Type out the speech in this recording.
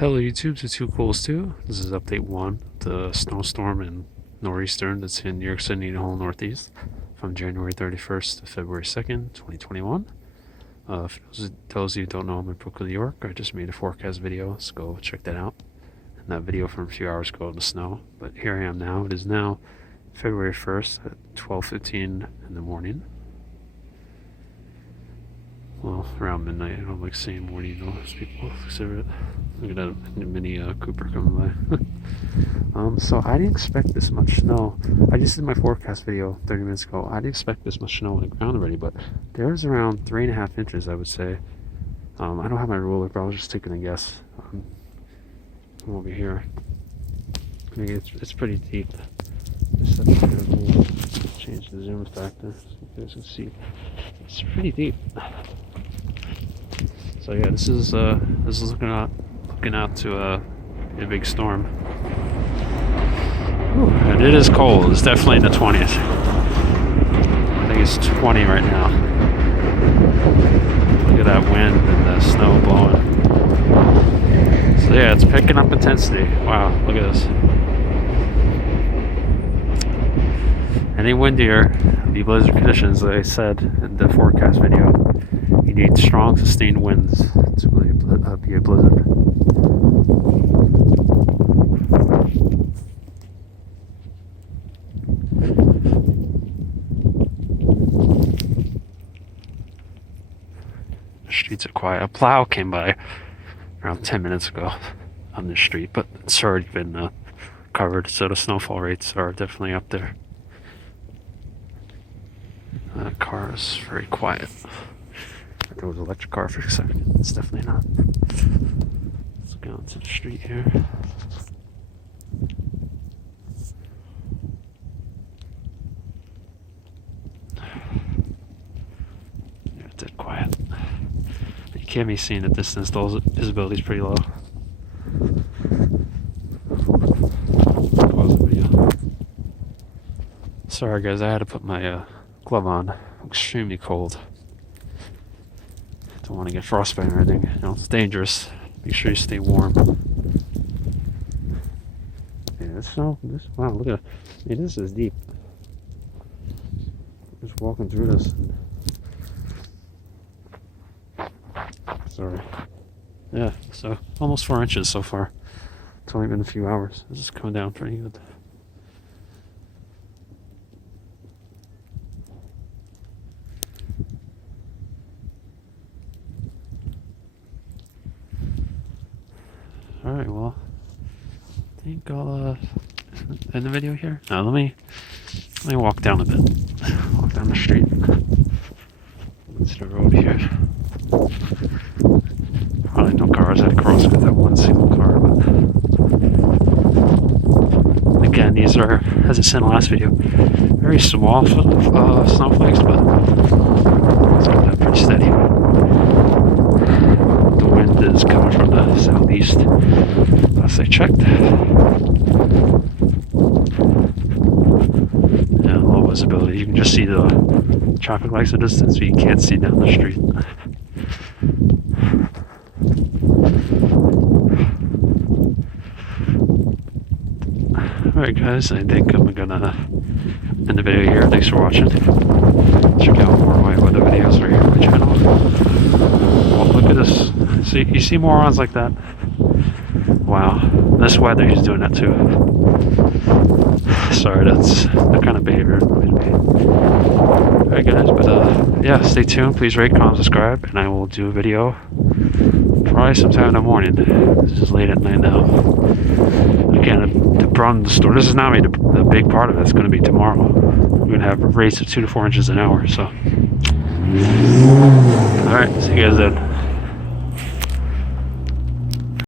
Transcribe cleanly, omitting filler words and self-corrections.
Hello YouTube, to Too Cools 2. This is update 1, the snowstorm and nor'easter that's in New York City and the whole Northeast from January 31st to February 2nd, 2021. For those of you who don't know, I'm in Brooklyn, New York. I just made a forecast video, so go check that out. And that video from a few hours ago, the snow. But here I am now. It is now February 1st at 12:15 in the morning. Well, around midnight. I don't like saying morning though, as people consider it. Look at that mini Cooper coming by. So I didn't expect this much snow. I just did my forecast video 30 minutes ago. I didn't expect this much snow on the ground already, but there's around 3.5 inches, I would say. I don't have my ruler, but I was just taking a guess. From over here. I mean, it's pretty deep. Just change the zoom factor so you guys can see. It's pretty deep. So yeah, this is looking out to a big storm. Ooh, and it is cold. It's definitely in the 20s. I think it's 20 right now. Look at that wind and the snow blowing. So yeah, it's picking up intensity. Wow, look at this. Any windier, it'll be blizzard conditions, like I said in the forecast video. You need strong, sustained winds to really be a blizzard. The streets are quiet. A plow came by around 10 minutes ago on this street, but it's already been covered, so the snowfall rates are definitely up there. That car is very quiet. There was an electric car for a second. It's definitely not. Let's go onto the street here. Yeah, it's dead quiet. You can't be seen at distance. The visibility is pretty low. Pause the video. Sorry guys, I had to put my glove on. Extremely cold. Don't want to get frostbite or anything. You know, it's dangerous. Make sure you stay warm. Yeah, wow, look at it. I mean, this is deep. Just walking through this. Sorry. Yeah, so almost 4 inches so far. It's only been a few hours. This is coming down pretty good. Alright, well, I think I'll end the video here. Now let me walk down a bit. Walk down the street. It's the road here. Probably no cars at cross with that one single car, but again, these are, as I said in the last video, very small snowflakes, but it's coming up pretty steady. The wind is coming from the southeast, last I checked. Yeah, low visibility. You can just see the traffic lights in the distance, but you can't see down the street. Alright guys, I think I'm gonna end the video here. Thanks for watching. Check out more of my weather videos right here on my channel. Oh, look at this. See, you see morons like that? Wow. This weather, he's doing that too. Sorry, that's the kind of behavior it annoys me. Alright guys, but yeah, stay tuned. Please rate, comment, subscribe, and I will do a video probably sometime in the morning. This is late at night now. Again, the storm, this is not me, the big part of it is going to be tomorrow. We're going to have rates of 2 to 4 inches an hour, so. Alright, see you guys then.